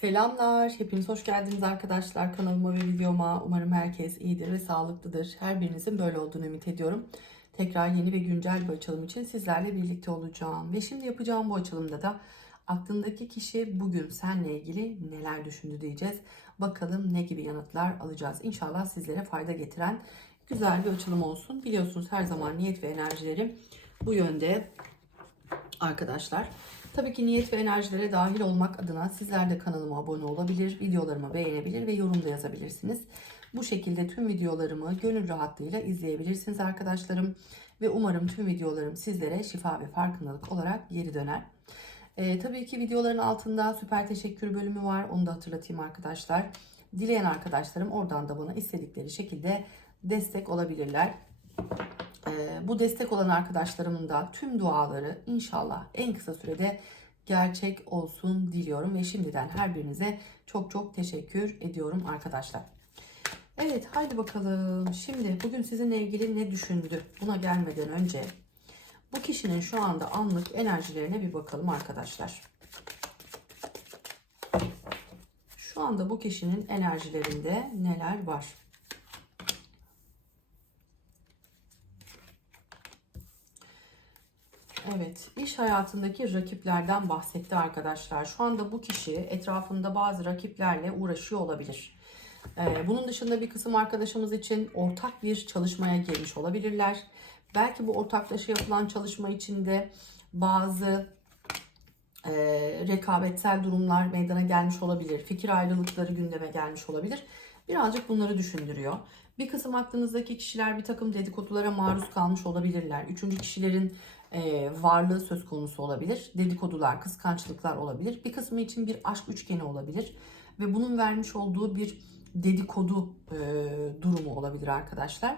Selamlar, hepiniz hoş geldiniz arkadaşlar kanalıma ve videoma. Umarım herkes iyidir ve sağlıklıdır. Her birinizin böyle olduğunu ümit ediyorum. Tekrar yeni ve güncel bir açılım için sizlerle birlikte olacağım. Ve şimdi yapacağım bu açılımda da aklındaki kişi bugün seninle ilgili neler düşündü diyeceğiz. Bakalım ne gibi yanıtlar alacağız. İnşallah sizlere fayda getiren güzel bir açılım olsun. Biliyorsunuz her zaman niyet ve enerjileri bu yönde arkadaşlar. Tabii ki niyet ve enerjilere dahil olmak adına sizler de kanalıma abone olabilir, videolarımı beğenebilir ve yorumda yazabilirsiniz. Bu şekilde tüm videolarımı gönül rahatlığıyla izleyebilirsiniz arkadaşlarım. Ve umarım tüm videolarım sizlere şifa ve farkındalık olarak geri döner. Ee, tabii ki videoların altında süper teşekkür bölümü var. Onu da hatırlatayım arkadaşlar. Dileyen arkadaşlarım oradan da bana istedikleri şekilde destek olabilirler. Ee, bu destek olan arkadaşlarımın da tüm duaları inşallah en kısa sürede gerçek olsun diliyorum ve şimdiden her birinize çok çok teşekkür ediyorum arkadaşlar. Evet haydi bakalım. Şimdi bugün sizinle ilgili ne düşündü? Buna gelmeden önce bu kişinin şu anda anlık enerjilerine bir bakalım arkadaşlar. Şu anda bu kişinin enerjilerinde neler var? Evet, iş hayatındaki rakiplerden bahsetti arkadaşlar. Şu anda bu kişi etrafında bazı rakiplerle uğraşıyor olabilir. Ee, bunun dışında bir kısım arkadaşımız için ortak bir çalışmaya girmiş olabilirler. Belki bu ortaklaşa yapılan çalışma içinde bazı e, rekabetsel durumlar meydana gelmiş olabilir. Fikir ayrılıkları gündeme gelmiş olabilir. Birazcık bunları düşündürüyor. Bir kısım aklınızdaki kişiler bir takım dedikodulara maruz kalmış olabilirler. Üçüncü kişilerin e, varlığı söz konusu olabilir. Dedikodular, kıskançlıklar olabilir. Bir kısmı için bir aşk üçgeni olabilir. Ve bunun vermiş olduğu bir dedikodu e, durumu olabilir arkadaşlar.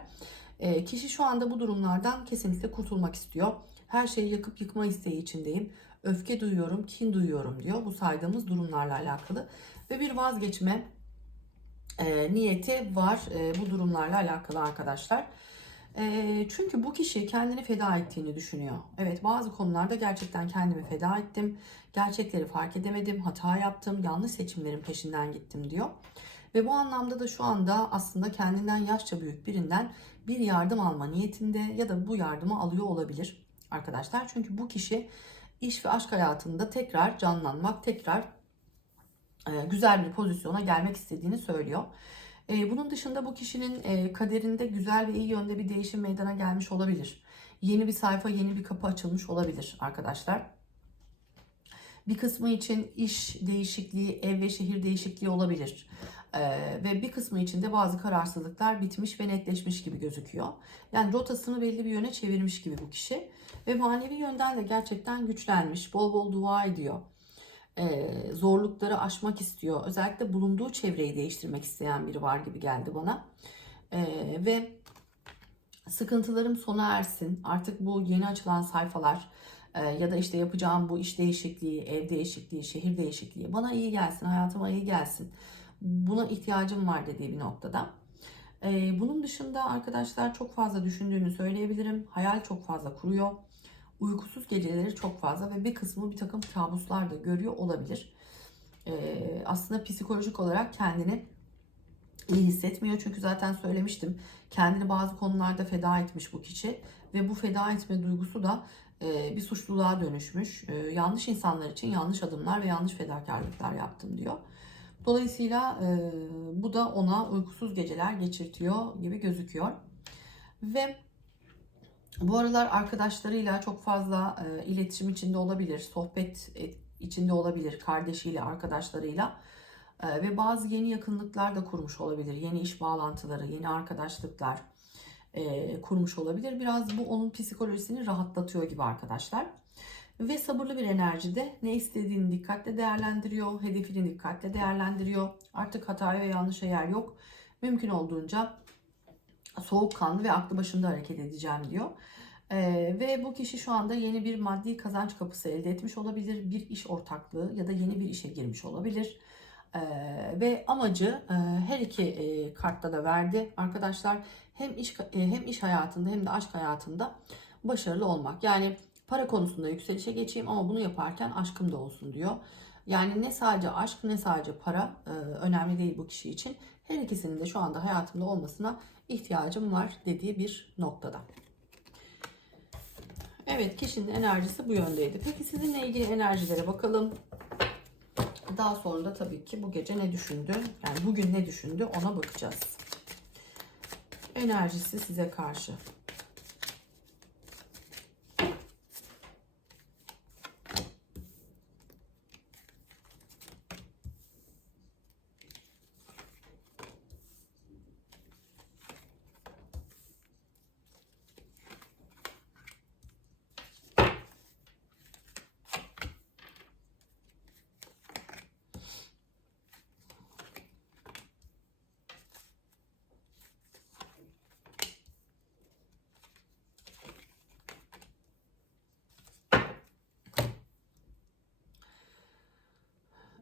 E, kişi şu anda bu durumlardan kesinlikle kurtulmak istiyor. Her şeyi yakıp yıkma isteği içindeyim. Öfke duyuyorum, kin duyuyorum diyor. Bu saydığımız durumlarla alakalı. Ve bir vazgeçme e, niyeti var e, bu durumlarla alakalı arkadaşlar. Çünkü bu kişi kendini feda ettiğini düşünüyor. Evet bazı konularda gerçekten kendimi feda ettim. Gerçekleri fark edemedim, hata yaptım, yanlış seçimlerin peşinden gittim diyor. Ve bu anlamda da şu anda aslında kendinden yaşça büyük birinden bir yardım alma niyetinde ya da bu yardımı alıyor olabilir arkadaşlar. Çünkü bu kişi iş ve aşk hayatında tekrar canlanmak, tekrar güzel bir pozisyona gelmek istediğini söylüyor. E, bunun dışında bu kişinin e, kaderinde güzel ve iyi yönde bir değişim meydana gelmiş olabilir. Yeni bir sayfa, yeni bir kapı açılmış olabilir arkadaşlar. Bir kısmı için iş değişikliği, ev ve şehir değişikliği olabilir. Ee, ve bir kısmı için de bazı kararsızlıklar bitmiş ve netleşmiş gibi gözüküyor. Yani rotasını belli bir yöne çevirmiş gibi bu kişi. Ve manevi yönden de gerçekten güçlenmiş. Bol bol dua ediyor. Ee, zorlukları aşmak istiyor. Özellikle bulunduğu çevreyi değiştirmek isteyen biri var gibi geldi bana. Ee, ve sıkıntılarım sona ersin. Artık bu yeni açılan sayfalar e, ya da işte yapacağım bu iş değişikliği, ev değişikliği, şehir değişikliği bana iyi gelsin, hayatıma iyi gelsin buna ihtiyacım var dediği bir noktada. Bunun dışında arkadaşlar çok fazla düşündüğünü söyleyebilirim. Hayal çok fazla kuruyor. Uykusuz geceleri çok fazla ve bir kısmı bir takım kabuslar da görüyor olabilir. Ee, aslında psikolojik olarak kendini iyi hissetmiyor. Çünkü zaten söylemiştim. Kendini bazı konularda feda etmiş bu kişi. Ve bu feda etme duygusu da e, bir suçluluğa dönüşmüş. E, yanlış insanlar için yanlış adımlar ve yanlış fedakarlıklar yaptım diyor. Dolayısıyla e, bu da ona uykusuz geceler geçirtiyor gibi gözüküyor. Ve bu aralar arkadaşlarıyla çok fazla e, iletişim içinde olabilir, sohbet içinde olabilir kardeşiyle, arkadaşlarıyla. E, ve bazı yeni yakınlıklar da kurmuş olabilir. Yeni iş bağlantıları, yeni arkadaşlıklar e, kurmuş olabilir. Biraz bu onun psikolojisini rahatlatıyor gibi arkadaşlar ve sabırlı bir enerjide ne istediğini dikkatle değerlendiriyor, hedefini dikkatle değerlendiriyor. Artık hataya ve yanlışa yer yok. Mümkün olduğunca soğukkanlı ve aklı başında hareket edeceğim diyor. Ee, ve bu kişi şu anda yeni bir maddi kazanç kapısı elde etmiş olabilir. Bir iş ortaklığı ya da yeni bir işe girmiş olabilir. Ee, ve amacı e, her iki e, kartta da verdi arkadaşlar. Hem iş e, hem iş hayatında hem de aşk hayatında başarılı olmak. Yani Para konusunda yükselişe geçeyim ama bunu yaparken aşkım da olsun diyor. Yani ne sadece aşk ne sadece para e, önemli değil bu kişi için. Her ikisinin de şu anda hayatımda olmasına ihtiyacım var dediği bir noktada. Evet kişinin enerjisi bu yöndeydi. Peki sizinle ilgili enerjilere bakalım. Daha sonra da tabii ki bu gece ne düşündü? Yani bugün ne düşündü ona bakacağız. Enerjisi size karşı.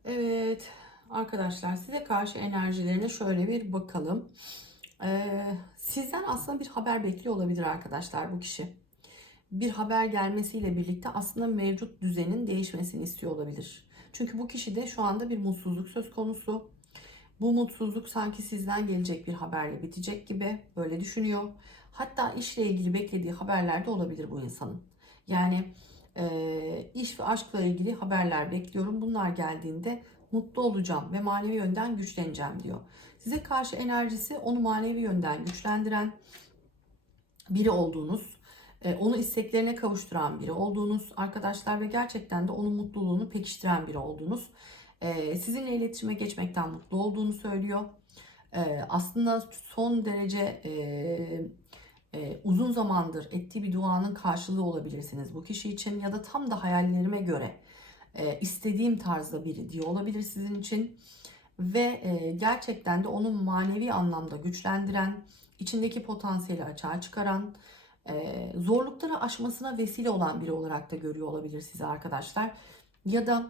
Evet arkadaşlar size karşı enerjilerine şöyle bir bakalım. Ee, sizden aslında bir haber bekliyor olabilir arkadaşlar bu kişi. Bir haber gelmesiyle birlikte aslında mevcut düzenin değişmesini istiyor olabilir. Çünkü bu kişide şu anda bir mutsuzluk söz konusu. Bu mutsuzluk sanki sizden gelecek bir haberle bitecek gibi böyle düşünüyor. Hatta işle ilgili beklediği haberler de olabilir bu insanın. Yani e, iş ve aşkla ilgili haberler bekliyorum. Bunlar geldiğinde mutlu olacağım ve manevi yönden güçleneceğim diyor. Size karşı enerjisi onu manevi yönden güçlendiren biri olduğunuz, e, onu isteklerine kavuşturan biri olduğunuz arkadaşlar ve gerçekten de onun mutluluğunu pekiştiren biri olduğunuz. E, sizinle iletişime geçmekten mutlu olduğunu söylüyor. E, aslında son derece uzun zamandır ettiği bir duanın karşılığı olabilirsiniz bu kişi için ya da tam da hayallerime göre e, istediğim tarzda biri diyor olabilir sizin için ve e, gerçekten de onun manevi anlamda güçlendiren, içindeki potansiyeli açığa çıkaran, e, zorlukları aşmasına vesile olan biri olarak da görüyor olabilir sizi arkadaşlar. Ya da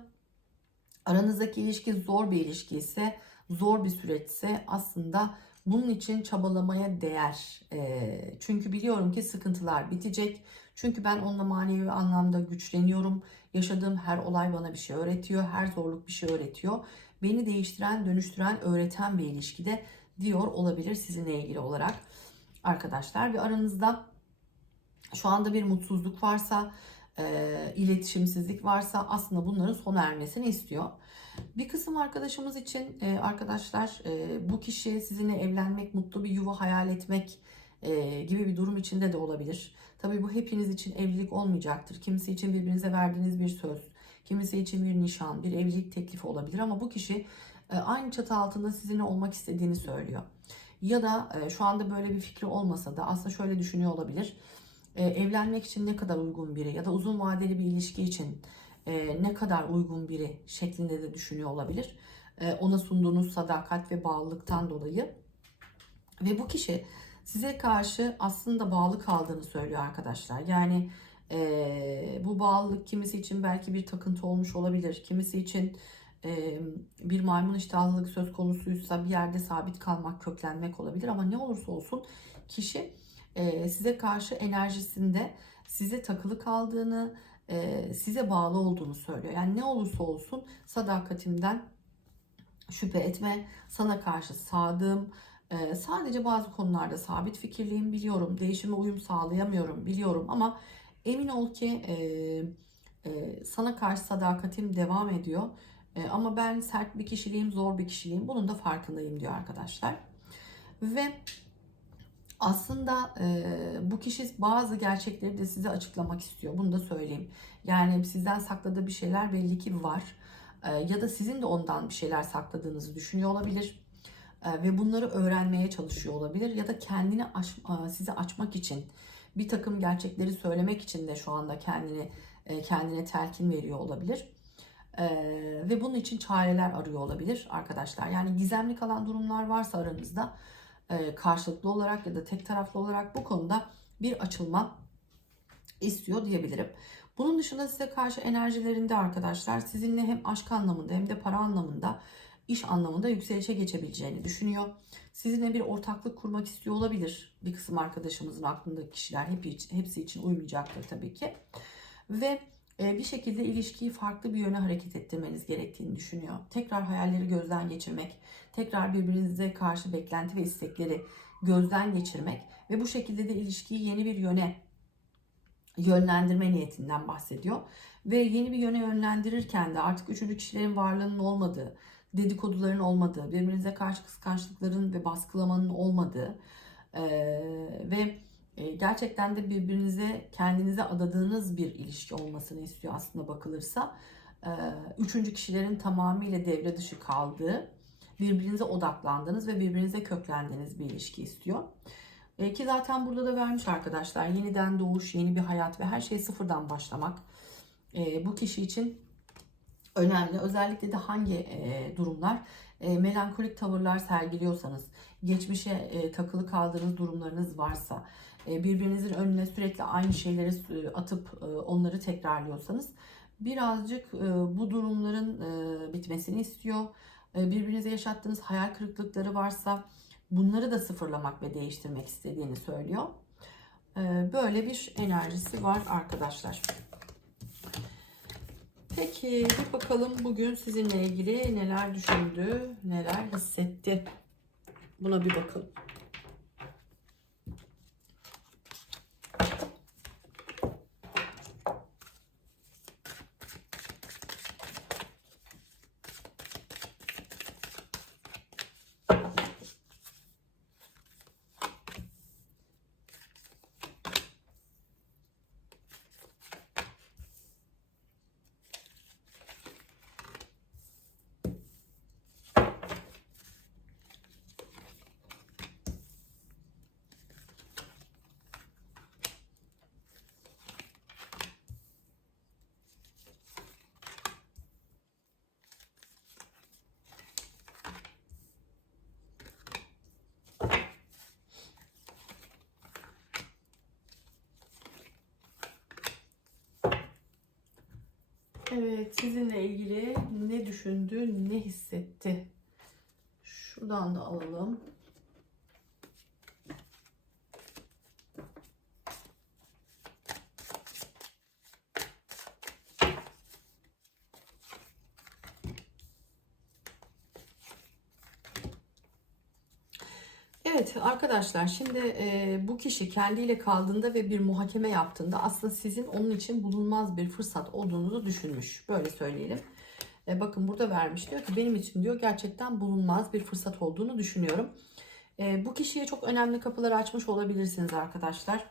aranızdaki ilişki zor bir ilişki ise, zor bir süreçse aslında bunun için çabalamaya değer. E, çünkü biliyorum ki sıkıntılar bitecek. Çünkü ben onunla manevi anlamda güçleniyorum. Yaşadığım her olay bana bir şey öğretiyor. Her zorluk bir şey öğretiyor. Beni değiştiren, dönüştüren, öğreten bir ilişkide diyor olabilir sizinle ilgili olarak arkadaşlar. Ve aranızda şu anda bir mutsuzluk varsa, e, iletişimsizlik varsa aslında bunların sona ermesini istiyor. Bir kısım arkadaşımız için e, arkadaşlar e, bu kişi sizinle evlenmek, mutlu bir yuva hayal etmek e, gibi bir durum içinde de olabilir. Tabii bu hepiniz için evlilik olmayacaktır. Kimisi için birbirinize verdiğiniz bir söz, kimisi için bir nişan, bir evlilik teklifi olabilir ama bu kişi e, aynı çatı altında sizinle olmak istediğini söylüyor. Ya da e, şu anda böyle bir fikri olmasa da aslında şöyle düşünüyor olabilir. E, evlenmek için ne kadar uygun biri ya da uzun vadeli bir ilişki için ne kadar uygun biri şeklinde de düşünüyor olabilir. Ona sunduğunuz sadakat ve bağlılıktan dolayı. Ve bu kişi size karşı aslında bağlı kaldığını söylüyor arkadaşlar. Yani e, bu bağlılık kimisi için belki bir takıntı olmuş olabilir. Kimisi için e, bir maymun iştahlılık söz konusuysa bir yerde sabit kalmak, köklenmek olabilir. Ama ne olursa olsun kişi e, size karşı enerjisinde size takılı kaldığını, e, size bağlı olduğunu söylüyor. Yani ne olursa olsun sadakatimden şüphe etme, sana karşı sadığım, e, sadece bazı konularda sabit fikirliyim biliyorum, değişime uyum sağlayamıyorum biliyorum ama emin ol ki e, e, sana karşı sadakatim devam ediyor. E, ama ben sert bir kişiliğim, zor bir kişiliğim. Bunun da farkındayım diyor arkadaşlar. Ve aslında e, bu kişi bazı gerçekleri de size açıklamak istiyor. Bunu da söyleyeyim. Yani sizden sakladığı bir şeyler belli ki var. E, ya da sizin de ondan bir şeyler sakladığınızı düşünüyor olabilir. E, ve bunları öğrenmeye çalışıyor olabilir. Ya da kendini aç, e, size açmak için bir takım gerçekleri söylemek için de şu anda kendini e, kendine telkin veriyor olabilir. E, ve bunun için çareler arıyor olabilir arkadaşlar. Yani gizemli kalan durumlar varsa aranızda e, karşılıklı olarak ya da tek taraflı olarak bu konuda bir açılma istiyor diyebilirim. Bunun dışında size karşı enerjilerinde arkadaşlar sizinle hem aşk anlamında hem de para anlamında iş anlamında yükselişe geçebileceğini düşünüyor. Sizinle bir ortaklık kurmak istiyor olabilir. Bir kısım arkadaşımızın aklındaki kişiler hepsi için uymayacaktır tabii ki. Ve e, bir şekilde ilişkiyi farklı bir yöne hareket ettirmeniz gerektiğini düşünüyor. Tekrar hayalleri gözden geçirmek, tekrar birbirinize karşı beklenti ve istekleri gözden geçirmek ve bu şekilde de ilişkiyi yeni bir yöne yönlendirme niyetinden bahsediyor. Ve yeni bir yöne yönlendirirken de artık üçüncü kişilerin varlığının olmadığı, dedikoduların olmadığı, birbirinize karşı kıskançlıkların ve baskılamanın olmadığı e, ve e, gerçekten de birbirinize kendinize adadığınız bir ilişki olmasını istiyor aslında bakılırsa. E, üçüncü kişilerin tamamıyla devre dışı kaldığı, birbirinize odaklandığınız ve birbirinize köklendiğiniz bir ilişki istiyor. E, ki zaten burada da vermiş arkadaşlar yeniden doğuş, yeni bir hayat ve her şey sıfırdan başlamak. E, bu kişi için önemli. Özellikle de hangi e, durumlar e, melankolik tavırlar sergiliyorsanız, geçmişe e, takılı kaldığınız durumlarınız varsa, e, birbirinizin önüne sürekli aynı şeyleri e, atıp e, onları tekrarlıyorsanız birazcık e, bu durumların e, bitmesini istiyor. E, birbirinize yaşattığınız hayal kırıklıkları varsa bunları da sıfırlamak ve değiştirmek istediğini söylüyor. E, böyle bir enerjisi var arkadaşlar. Peki bir bakalım bugün sizinle ilgili neler düşündü, neler hissetti. Buna bir bakalım. Evet, sizinle ilgili ne düşündü, ne hissetti? Şuradan da alalım. Evet arkadaşlar şimdi e, bu kişi kendiyle kaldığında ve bir muhakeme yaptığında aslında sizin onun için bulunmaz bir fırsat olduğunuzu düşünmüş. Böyle söyleyelim. E, bakın burada vermiş diyor ki benim için diyor gerçekten bulunmaz bir fırsat olduğunu düşünüyorum. E, bu kişiye çok önemli kapıları açmış olabilirsiniz arkadaşlar.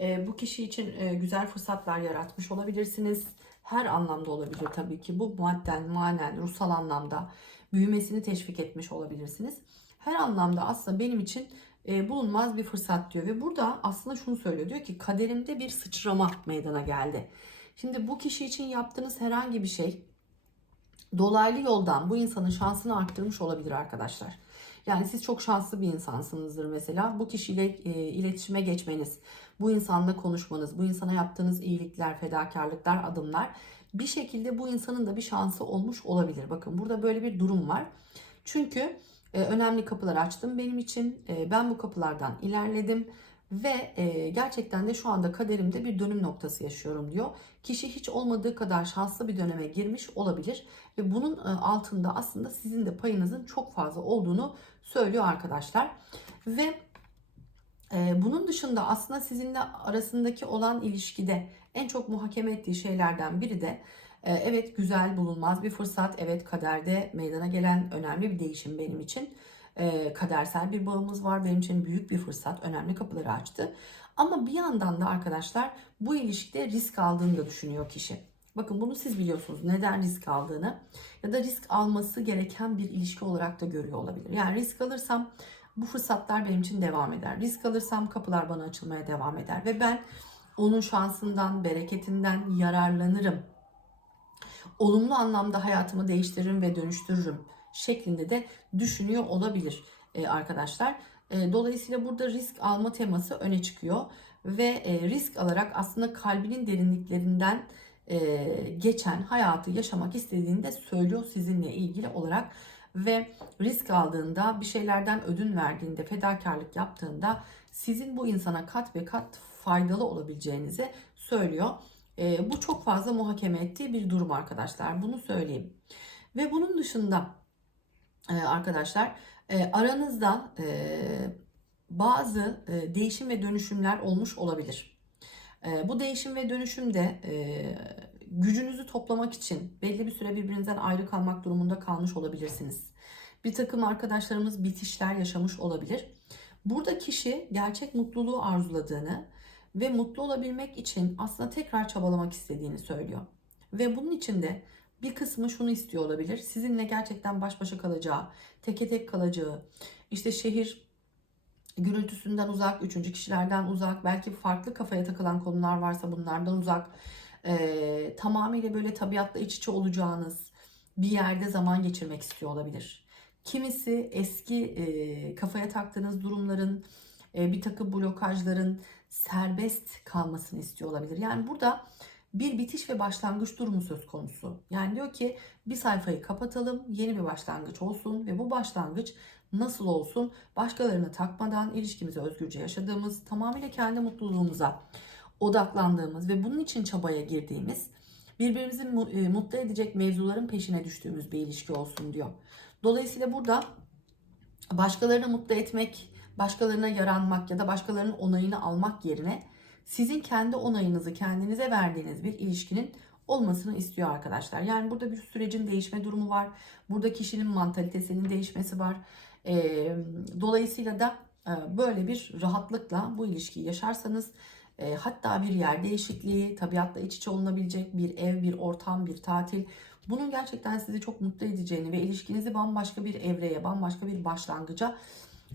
E, bu kişi için e, güzel fırsatlar yaratmış olabilirsiniz. Her anlamda olabilir tabii ki. Bu madden, manen, ruhsal anlamda büyümesini teşvik etmiş olabilirsiniz her anlamda aslında benim için e, bulunmaz bir fırsat diyor. Ve burada aslında şunu söylüyor. Diyor ki kaderimde bir sıçrama meydana geldi. Şimdi bu kişi için yaptığınız herhangi bir şey dolaylı yoldan bu insanın şansını arttırmış olabilir arkadaşlar. Yani siz çok şanslı bir insansınızdır mesela. Bu kişiyle e, iletişime geçmeniz, bu insanla konuşmanız, bu insana yaptığınız iyilikler, fedakarlıklar, adımlar bir şekilde bu insanın da bir şansı olmuş olabilir. Bakın burada böyle bir durum var. Çünkü önemli kapılar açtım benim için. E, ben bu kapılardan ilerledim ve e, gerçekten de şu anda kaderimde bir dönüm noktası yaşıyorum diyor. Kişi hiç olmadığı kadar şanslı bir döneme girmiş olabilir ve bunun altında aslında sizin de payınızın çok fazla olduğunu söylüyor arkadaşlar. Ve bunun dışında aslında sizinle arasındaki olan ilişkide en çok muhakeme ettiği şeylerden biri de ee, evet güzel bulunmaz bir fırsat. Evet kaderde meydana gelen önemli bir değişim benim için. Ee, kadersel bir bağımız var. Benim için büyük bir fırsat. Önemli kapıları açtı. Ama bir yandan da arkadaşlar bu ilişkide risk aldığını da düşünüyor kişi. Bakın bunu siz biliyorsunuz neden risk aldığını ya da risk alması gereken bir ilişki olarak da görüyor olabilir. Yani risk alırsam bu fırsatlar benim için devam eder. Risk alırsam kapılar bana açılmaya devam eder ve ben onun şansından, bereketinden yararlanırım olumlu anlamda hayatımı değiştiririm ve dönüştürürüm şeklinde de düşünüyor olabilir e, arkadaşlar. E, dolayısıyla burada risk alma teması öne çıkıyor ve e, risk alarak aslında kalbinin derinliklerinden geçen hayatı yaşamak istediğini de söylüyor sizinle ilgili olarak ve risk aldığında bir şeylerden ödün verdiğinde fedakarlık yaptığında sizin bu insana kat ve kat faydalı olabileceğinizi söylüyor. E, bu çok fazla muhakeme ettiği bir durum arkadaşlar. Bunu söyleyeyim. Ve bunun dışında e, arkadaşlar e, aranızda e, bazı e, değişim ve dönüşümler olmuş olabilir. E, bu değişim ve dönüşümde e, gücünüzü toplamak için belli bir süre birbirinizden ayrı kalmak durumunda kalmış olabilirsiniz. Bir takım arkadaşlarımız bitişler yaşamış olabilir. Burada kişi gerçek mutluluğu arzuladığını ve mutlu olabilmek için aslında tekrar çabalamak istediğini söylüyor. Ve bunun için de bir kısmı şunu istiyor olabilir. Sizinle gerçekten baş başa kalacağı, teke tek kalacağı, işte şehir gürültüsünden uzak, üçüncü kişilerden uzak, belki farklı kafaya takılan konular varsa bunlardan uzak, e, tamamıyla böyle tabiatla iç içe olacağınız bir yerde zaman geçirmek istiyor olabilir. Kimisi eski e, kafaya taktığınız durumların, e, bir takım blokajların serbest kalmasını istiyor olabilir. Yani burada bir bitiş ve başlangıç durumu söz konusu. Yani diyor ki bir sayfayı kapatalım, yeni bir başlangıç olsun ve bu başlangıç nasıl olsun? Başkalarına takmadan ilişkimizi özgürce yaşadığımız, tamamıyla kendi mutluluğumuza odaklandığımız ve bunun için çabaya girdiğimiz, birbirimizi e, mutlu edecek mevzuların peşine düştüğümüz bir ilişki olsun diyor. Dolayısıyla burada başkalarını mutlu etmek, başkalarına yaranmak ya da başkalarının onayını almak yerine sizin kendi onayınızı kendinize verdiğiniz bir ilişkinin olmasını istiyor arkadaşlar. Yani burada bir sürecin değişme durumu var. Burada kişinin mantalitesinin değişmesi var. Ee, dolayısıyla da e, böyle bir rahatlıkla bu ilişkiyi yaşarsanız e, hatta bir yer değişikliği, tabiatla iç içe olunabilecek bir ev, bir ortam, bir tatil bunun gerçekten sizi çok mutlu edeceğini ve ilişkinizi bambaşka bir evreye, bambaşka bir başlangıca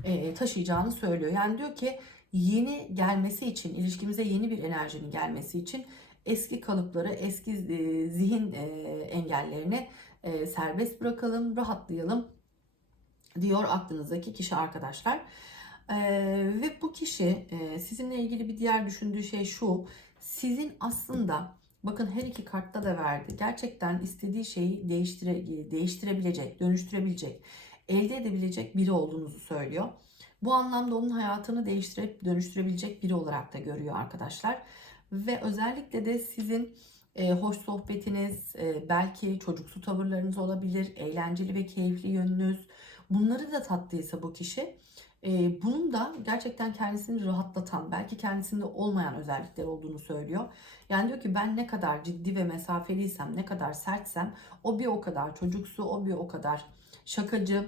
e, taşıyacağını söylüyor. Yani diyor ki yeni gelmesi için, ilişkimize yeni bir enerjinin gelmesi için eski kalıpları, eski e, zihin e, engellerini e, serbest bırakalım, rahatlayalım diyor aklınızdaki kişi arkadaşlar. E, ve bu kişi e, sizinle ilgili bir diğer düşündüğü şey şu. Sizin aslında bakın her iki kartta da verdi. Gerçekten istediği şeyi değiştire, değiştirebilecek, dönüştürebilecek, elde edebilecek biri olduğunuzu söylüyor. Bu anlamda onun hayatını değiştirip dönüştürebilecek biri olarak da görüyor arkadaşlar. Ve özellikle de sizin e, hoş sohbetiniz, e, belki çocuksu tavırlarınız olabilir, eğlenceli ve keyifli yönünüz. Bunları da tattıysa bu kişi, e, bunun da gerçekten kendisini rahatlatan, belki kendisinde olmayan özellikler olduğunu söylüyor. Yani diyor ki ben ne kadar ciddi ve mesafeliysem, ne kadar sertsem, o bir o kadar çocuksu, o bir o kadar şakacı,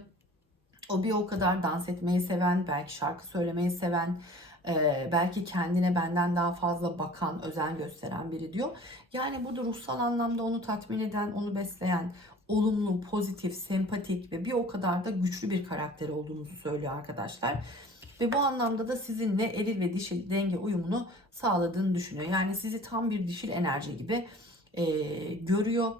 o bir o kadar dans etmeyi seven, belki şarkı söylemeyi seven, e, belki kendine benden daha fazla bakan, özen gösteren biri diyor. Yani burada ruhsal anlamda onu tatmin eden, onu besleyen, olumlu, pozitif, sempatik ve bir o kadar da güçlü bir karakter olduğunuzu söylüyor arkadaşlar. Ve bu anlamda da sizinle eril ve dişil denge uyumunu sağladığını düşünüyor. Yani sizi tam bir dişil enerji gibi e, görüyor.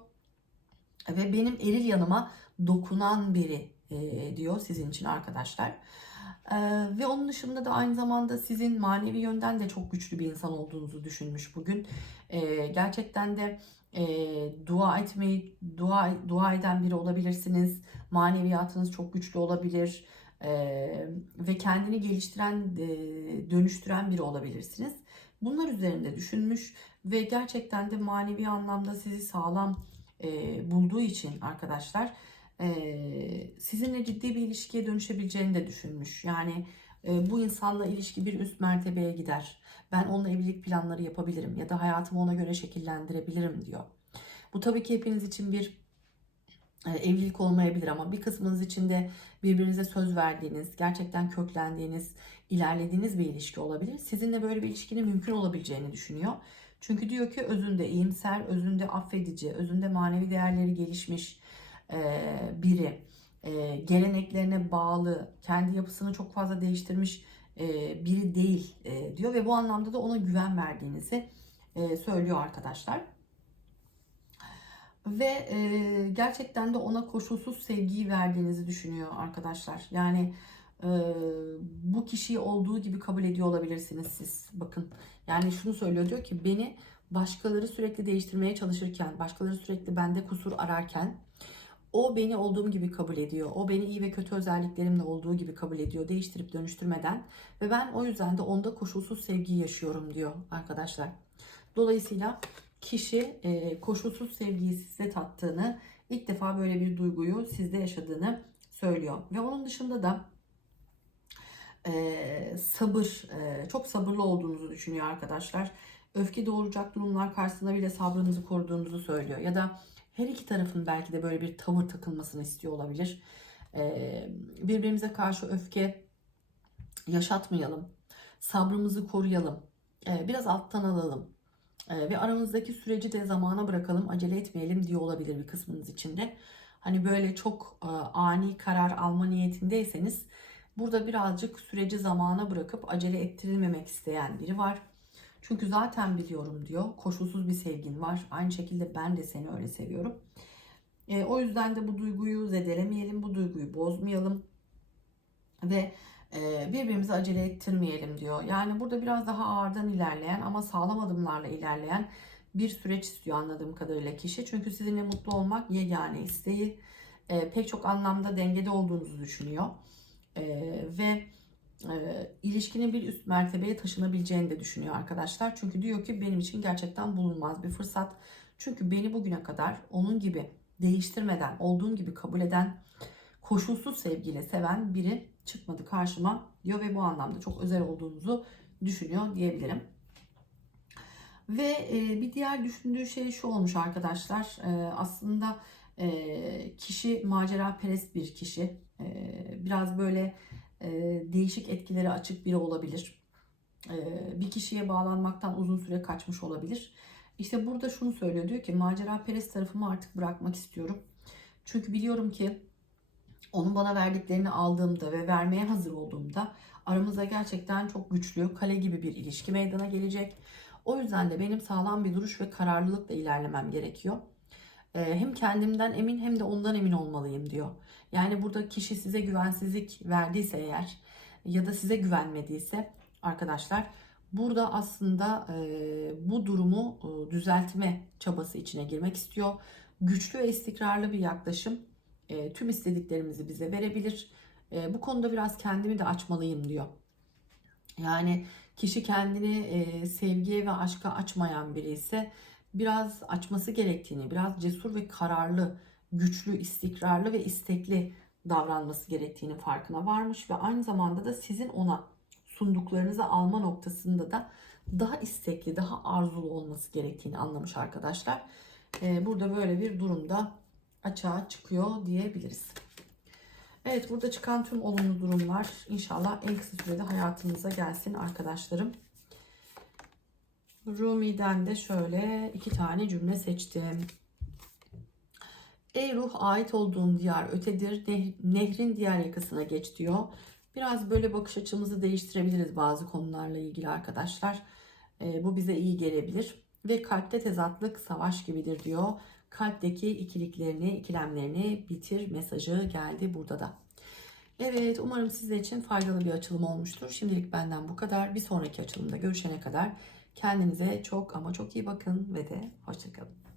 Ve benim eril yanıma dokunan biri e, diyor sizin için arkadaşlar. E, ve onun dışında da aynı zamanda sizin manevi yönden de çok güçlü bir insan olduğunuzu düşünmüş bugün. E, gerçekten de e, dua etmeyi, dua dua eden biri olabilirsiniz. Maneviyatınız çok güçlü olabilir. E, ve kendini geliştiren, e, dönüştüren biri olabilirsiniz. Bunlar üzerinde düşünmüş ve gerçekten de manevi anlamda sizi sağlam e, bulduğu için arkadaşlar e, sizinle ciddi bir ilişkiye dönüşebileceğini de düşünmüş. Yani bu insanla ilişki bir üst mertebeye gider. Ben onunla evlilik planları yapabilirim ya da hayatımı ona göre şekillendirebilirim diyor. Bu tabii ki hepiniz için bir e, evlilik olmayabilir ama bir kısmınız için de birbirinize söz verdiğiniz, gerçekten köklendiğiniz, ilerlediğiniz bir ilişki olabilir. Sizinle böyle bir ilişkinin mümkün olabileceğini düşünüyor. Çünkü diyor ki özünde iyimser, özünde affedici, özünde manevi değerleri gelişmiş e, biri. E, geleneklerine bağlı, kendi yapısını çok fazla değiştirmiş e, biri değil e, diyor ve bu anlamda da ona güven verdiğinizi söylüyor arkadaşlar. Ve gerçekten de ona koşulsuz sevgiyi verdiğinizi düşünüyor arkadaşlar. Yani bu kişiyi olduğu gibi kabul ediyor olabilirsiniz siz. Bakın yani şunu söylüyor diyor ki beni başkaları sürekli değiştirmeye çalışırken, başkaları sürekli bende kusur ararken o beni olduğum gibi kabul ediyor. O beni iyi ve kötü özelliklerimle olduğu gibi kabul ediyor. Değiştirip dönüştürmeden. Ve ben o yüzden de onda koşulsuz sevgi yaşıyorum diyor arkadaşlar. Dolayısıyla kişi e, koşulsuz sevgiyi size tattığını, ilk defa böyle bir duyguyu sizde yaşadığını söylüyor. Ve onun dışında da e, sabır, e, çok sabırlı olduğunuzu düşünüyor arkadaşlar. Öfke doğuracak durumlar karşısında bile sabrınızı koruduğunuzu söylüyor. Ya da her iki tarafın belki de böyle bir tavır takılmasını istiyor olabilir. E, birbirimize karşı öfke yaşatmayalım. Sabrımızı koruyalım. E, biraz alttan alalım. E, ve aramızdaki süreci de zamana bırakalım. Acele etmeyelim diyor olabilir bir kısmınız içinde. Hani böyle çok e, ani karar alma niyetindeyseniz burada birazcık süreci zamana bırakıp acele ettirilmemek isteyen biri var. Çünkü zaten biliyorum diyor. Koşulsuz bir sevgin var. Aynı şekilde ben de seni öyle seviyorum. E, o yüzden de bu duyguyu zedelemeyelim, bu duyguyu bozmayalım ve e, birbirimizi acele ettirmeyelim diyor. Yani burada biraz daha ağırdan ilerleyen ama sağlam adımlarla ilerleyen bir süreç istiyor anladığım kadarıyla kişi. Çünkü sizinle mutlu olmak yegane isteği. E, pek çok anlamda dengede olduğunuzu düşünüyor. E, ve e, ilişkinin bir üst mertebeye taşınabileceğini de düşünüyor arkadaşlar. Çünkü diyor ki benim için gerçekten bulunmaz bir fırsat. Çünkü beni bugüne kadar onun gibi değiştirmeden, olduğum gibi kabul eden, koşulsuz sevgiyle seven biri çıkmadı karşıma diyor ve bu anlamda çok özel olduğunuzu düşünüyor diyebilirim. Ve e, bir diğer düşündüğü şey şu olmuş arkadaşlar. E, aslında e, kişi macera perest bir kişi. Biraz böyle değişik etkilere açık biri olabilir. E, bir kişiye bağlanmaktan uzun süre kaçmış olabilir. İşte burada şunu söylüyor. Diyor ki macera perest tarafımı artık bırakmak istiyorum. Çünkü biliyorum ki onun bana verdiklerini aldığımda ve vermeye hazır olduğumda aramızda gerçekten çok güçlü, kale gibi bir ilişki meydana gelecek. O yüzden de benim sağlam bir duruş ve kararlılıkla ilerlemem gerekiyor. Ee, hem kendimden emin hem de ondan emin olmalıyım diyor. Yani burada kişi size güvensizlik verdiyse eğer ya da size güvenmediyse arkadaşlar burada aslında e, bu durumu e, düzeltme çabası içine girmek istiyor. Güçlü ve istikrarlı bir yaklaşım e, tüm istediklerimizi bize verebilir. Bu konuda biraz kendimi de açmalıyım diyor. Yani kişi kendini sevgiye ve aşka açmayan biri ise biraz açması gerektiğini, biraz cesur ve kararlı, güçlü, istikrarlı ve istekli davranması gerektiğini farkına varmış ve aynı zamanda da sizin ona sunduklarınızı alma noktasında da daha istekli, daha arzulu olması gerektiğini anlamış arkadaşlar. E, burada böyle bir durumda açığa çıkıyor diyebiliriz. Evet burada çıkan tüm olumlu durumlar inşallah en kısa sürede hayatınıza gelsin arkadaşlarım. Rumi'den de şöyle iki tane cümle seçtim. Ey ruh ait olduğun diyar ötedir, nehrin diğer yakasına geç diyor. Biraz böyle bakış açımızı değiştirebiliriz bazı konularla ilgili arkadaşlar. E, bu bize iyi gelebilir. Ve kalpte tezatlık savaş gibidir diyor. Kalpteki ikiliklerini, ikilemlerini bitir mesajı geldi burada da. Evet umarım sizler için faydalı bir açılım olmuştur. Şimdilik benden bu kadar. Bir sonraki açılımda görüşene kadar kendinize çok ama çok iyi bakın ve de hoşçakalın.